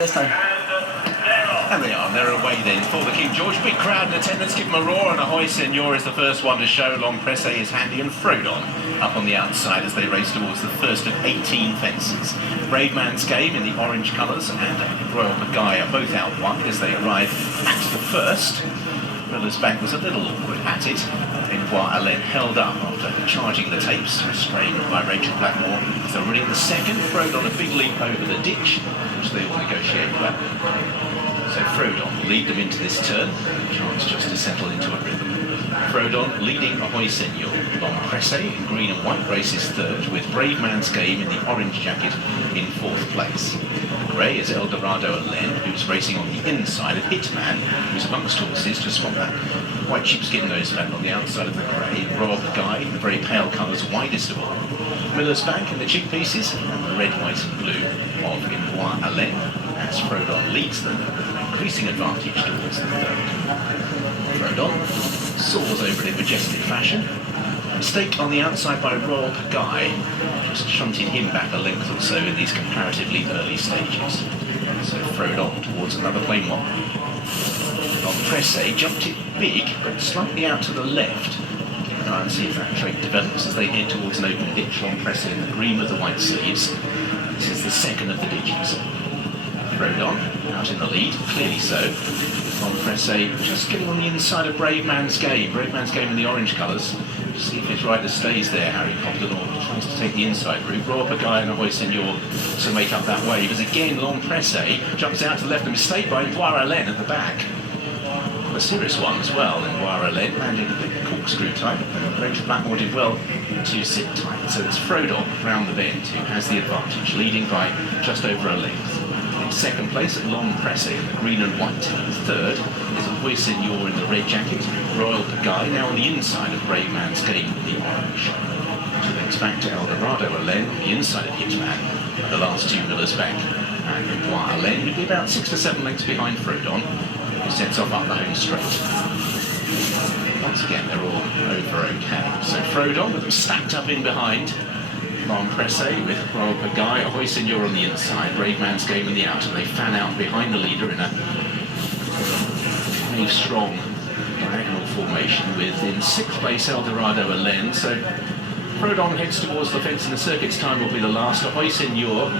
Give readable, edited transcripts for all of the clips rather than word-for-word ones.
This time. And they are, they're away then for the King George. Big crowd in attendance, give them a roar, and Ahoy Senor is the first one to show. Long Presse is handy, and Frodon up on the outside as they race towards the first of 18 fences. Bravemansgame in the orange colours and Royale Pagaille are both out wide as they arrive at the first. Miller's Bank was a little awkward at it. Alain held up after charging the tapes, restrained by Rachel Blackmore. So already in the second, Frodon a big leap over the ditch, which they will negotiate well. So Frodon will lead them into this turn, chance just to settle into a rhythm. Frodon leading Ahoy Senor. Long Presse in green and white races third, with Bravemansgame in the orange jacket in fourth place. Grey is Eldorado Alain, who's racing on the inside of Hitman, who's amongst horses. Just spot that white sheepskin noseband on the outside of the grey. Royale Pagaille in the very pale colours, widest of all. Miller's Bank in the cheek pieces, and the red, white and blue of Alain, as Frodon leads them with an increasing advantage towards the third. Frodon soars over it in majestic fashion. Mistake on the outside by Royale Pagaille, just shunting him back a length or so in these comparatively early stages. So Frodon towards another plain one. Long Presse jumped it big, but slightly out to the left. Keep an eye and see if that trait develops as they head towards an open ditch. Long Presse in the green with the white sleeves. This is the second of the ditches. Frodon out in the lead, clearly so. Long Presse just getting on the inside of Bravemansgame. Bravemansgame in the orange colours. See if his rider stays there, Harry Cobden, or tries to take the inside route. Royale Pagaille and Ahoy Senor to make up that wave. As again, Long Presse jumps out to the left, a mistake by Alain at the back. A serious one as well, and Alain landing a big corkscrew type. Rachel Blackmore did well to sit tight. So it's Frodon round the bend who has the advantage, leading by just over a length. In second place at Long Presse in the green and white. Third is Ahoy Senor in the red jacket. Royale Pagaille now on the inside of Bravemansgame in the orange. 2 lengths back to Eldorado Alain on the inside of Hitman, and the last two Miller's Bank. And Alain would be about 6 to 7 lengths behind Frodon, who sets off up the home straight. Once again, they're all over okay. So Frodon with them stacked up in behind. Long Presse with Royale Pagaille, Ahoy Senor on the inside, Bravemansgame in the outer. They fan out behind the leader in a very strong diagonal formation with in 6th place Eldorado Alain. So Frodon heads towards the fence and the circuit's time will be the last. Ahoy Senor,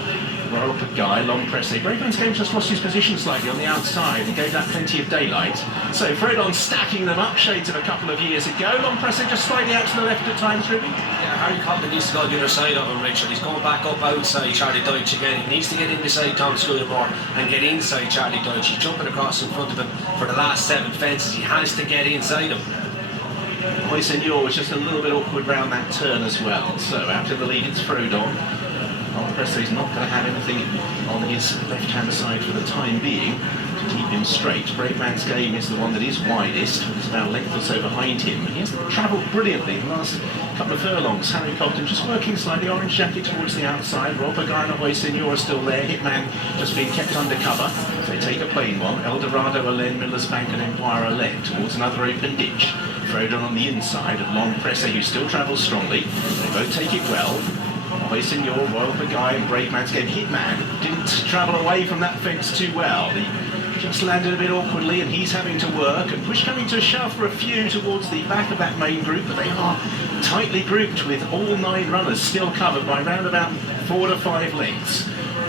Royale Pagaille, Long Presse. Bravemansgame just lost his position slightly on the outside and gave that plenty of daylight. So Frodon stacking them up, shades of a couple of years ago. Long Presse just slightly out to the left at times, Ruby. Yeah, Harry Cobden needs to go the other side of him, Richard. He's going back up outside Charlie Deutsch again. He needs to get in beside Tom Scudamore and get inside Charlie Deutsch. He's jumping across in front of him for the last 7 fences. He has to get inside him. Ahoy Senor was just a little bit awkward round that turn as well. So out of the lead it's Frodon. Long Presse is not going to have anything on his left-hand side for the time being to keep him straight. Bravemansgame is the one that is widest. He's about a length or so behind him. He has travelled brilliantly the last couple of furlongs. Harry Cobden just working slightly, orange jacket towards the outside. Royale Pagaille and Ahoy Senor are still there. Hitman just being kept under cover. They take a plain one. Eldorado Alain, Miller's Bank and Empire Alain towards another open ditch. Frodon on the inside and Long Presse, who still travels strongly. They both take it well. Ahoy Senor, Royale Pagaille and Bravemansgame. Hitman didn't travel away from that fence too well. He just landed a bit awkwardly and he's having to work, and Push coming to a shove for a few towards the back of that main group, but they are tightly grouped with all 9 runners still covered by round about 4 to 5 lengths.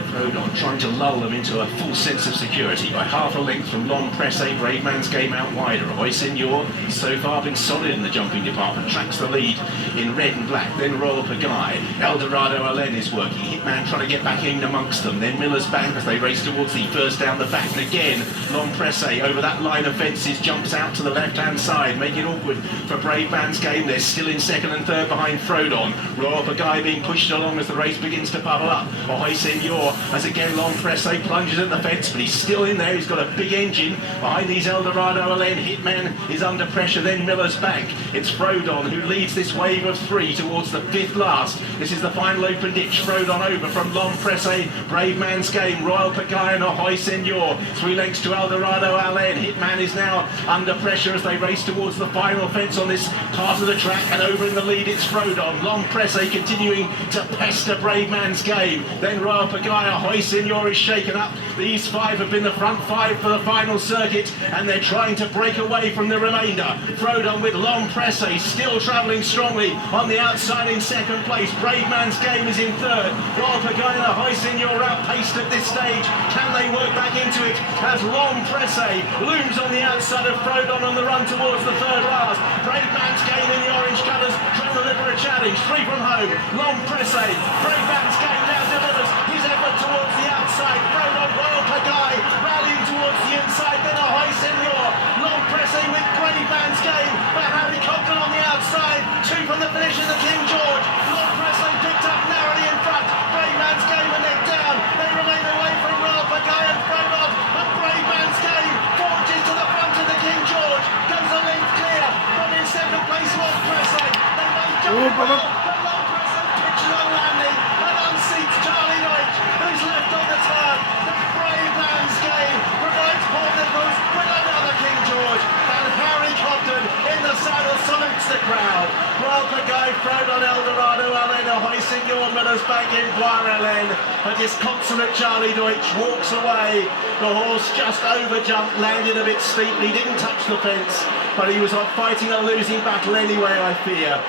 Frodon trying to lull them into a full sense of security by half a length from Long Presse. Bravemansgame out wider. Ahoy Senor so far been solid in the jumping department, tracks the lead in red and black. Then Royale Pagaille. Eldorado Alain is working. Hitman trying to get back in amongst them. Then Miller's Bank as they race towards the first down the back. And again, Long Presse over that line of fences jumps out to the left-hand side, making it awkward for Bravemansgame. They're still in second and third behind Frodon. Royale Pagaille being pushed along as the race begins to bubble up. Ahoy Senor as again Long Presse plunges at the fence, but he's still in there. He's got a big engine behind these Eldorado Alain. Hitman is under pressure. Then Miller's Bank. It's Frodon who leads this wave of 3 towards the 5th last. This is the final open ditch. Frodon over from Long Presse, Bravemansgame, Royale Pagaille and Ahoy Senor. 3 lengths to Eldorado Alain. Hitman is now under pressure as they race towards the final fence on this part of the track, and over in the lead it's Frodon. Long Presse continuing to pester Bravemansgame. Then Royale Pagaille Pagaille, Hoi Senor is shaken up. These 5 have been the front 5 for the final circuit, and they're trying to break away from the remainder. Frodon with Long Presse still travelling strongly on the outside in second place. Bravemansgame is in third. Royale Pagaille, Hoi Senor outpaced at this stage. Can they work back into it as Long Presse looms on the outside of Frodon on the run towards the third last. Bravemansgame in the orange colours trying to deliver a challenge. 3 from home. Long Presse. Bravemansgame now delivers his effort towards the outside. Frodon, Royale Pagaille rallying towards the inside. Then a Hoi Senor. Long Presse with Bravemansgame. But Harry Cobden on the outside. 2 from the finish of the King George. Long Presse picked up narrowly in front. Bravemansgame and they're down. They remain away from Royale Pagaille and Frodon. But Bravemansgame forges to the front of the King George. Goes a length clear. But in second place, Long Presse. They may jump well, but Long Presse pitches on landing and unseats Charlie Deutsch, who's left on the turn. The Bravemansgame provides Paul Nichols with another King George. And Harry Cobden in the saddle salutes the crowd. Royale Pagaille, Frodon, Eldorado, Alain, Hoi Senor, Miller's back in Bois-Relaine. A disconsolate Charlie Deutsch walks away. The horse just overjumped, landed a bit steeply, didn't touch the fence, but he was fighting a losing battle anyway, I fear.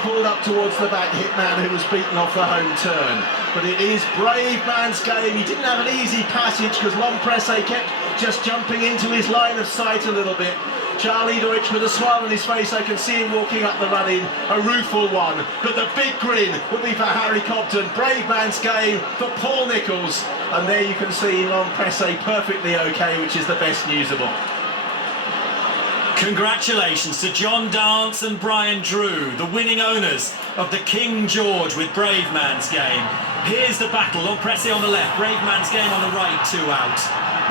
Pulled up towards the back hitman who was beaten off the home turn. But it is Bravemansgame. He didn't have an easy passage because Long Presse kept just jumping into his line of sight a little bit. Charlie Deutsch with a smile on his face, I can see him walking up the running, a rueful one. But the big grin will be for Harry Cobden. Bravemansgame for Paul Nichols. And there you can see Long Presse perfectly okay, which is the best news of all. Congratulations to John Dance and Brian Drew, the winning owners of the King George with Bravemansgame. Here's the battle. Long Presse on the left, Bravemansgame on the right, 2 out.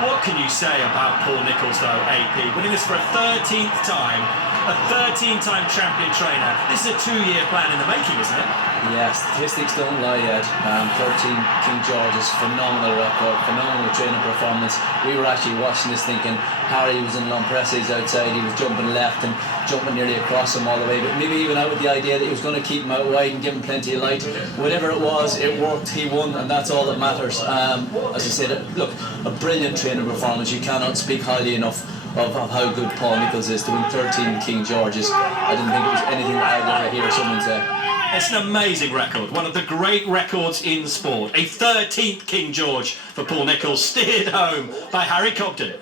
What can you say about Paul Nichols, though, AP? Winning this for a 13th time, a 13-time champion trainer. This is a 2-year plan in the making, isn't it? Yeah, statistics don't lie yet. 13 King George's, phenomenal record, phenomenal training performance. We were actually watching this thinking Harry was in Long Presse's outside, he was jumping left and jumping nearly across him all the way, but maybe even out with the idea that he was going to keep him out wide and give him plenty of light. Whatever it was, it worked, he won, and that's all that matters. As I said, look, a brilliant training performance. You cannot speak highly enough of how good Paul Nichols is to win 13 King Georges. I didn't think it was anything that I'd ever hear someone say. It's an amazing record, one of the great records in sport. A 13th King George for Paul Nichols, steered home by Harry Cobden.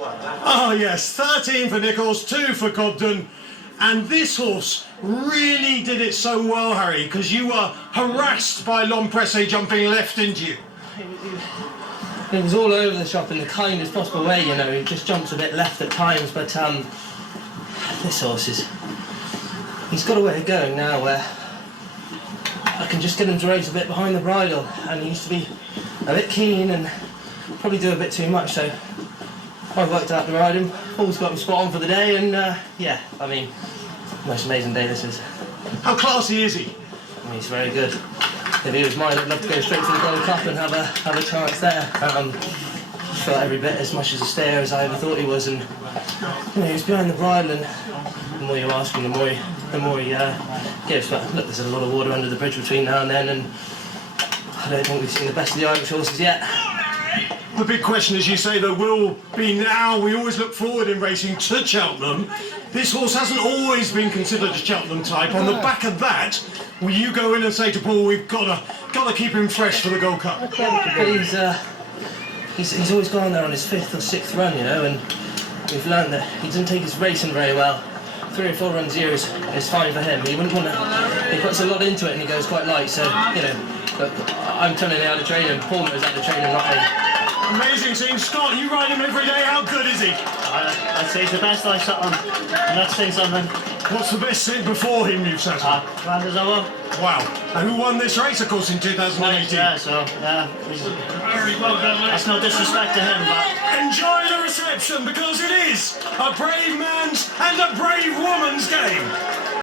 Oh yes, 13 for Nichols, 2 for Cobden. And this horse really did it so well, Harry, because you were harassed by Long Presse jumping left, didn't you? It was all over the shop in the kindest possible way, you know. He just jumps a bit left at times, but this horse he's got a way of going now where I can just get him to race a bit behind the bridle, and he used to be a bit keen and probably do a bit too much, so I worked out to ride him. Paul's got him spot on for the day, and yeah, I mean, most amazing day this is. How classy is he? I mean, he's very good. If he was mine, I'd love to go straight to the Gold Cup and have a chance there. Felt every bit as much as a stayer as I ever thought he was, and you know, he was behind the bridle, and the more you ask him, the more he gives. But look, there's a lot of water under the bridge between now and then, and I don't think we've seen the best of the Irish horses yet. The big question, as you say, there will be now. We always look forward in racing to Cheltenham. This horse hasn't always been considered a Cheltenham type. On the back of that, will you go in and say to Paul, we've got to keep him fresh for the Gold Cup? But he's always gone there on his 5th or 6th run, you know, and we've learned that he doesn't take his racing very well. 3 or 4 runs a year is fine for him. He wouldn't want to. He puts a lot into it and he goes quite light. So you know, look, I'm telling you how to train him. Paul knows how to train him, not me. Amazing scene. Scott, you ride him every day. How good is he? I'd say he's the best I've sat on, and that's saying something. What's the best scene before him you've sat on? Wow. And who won this race, of course, in 2018? Yeah, so, yeah. That's no disrespect to him, but... Enjoy the reception, because it is a brave man's and a brave woman's game.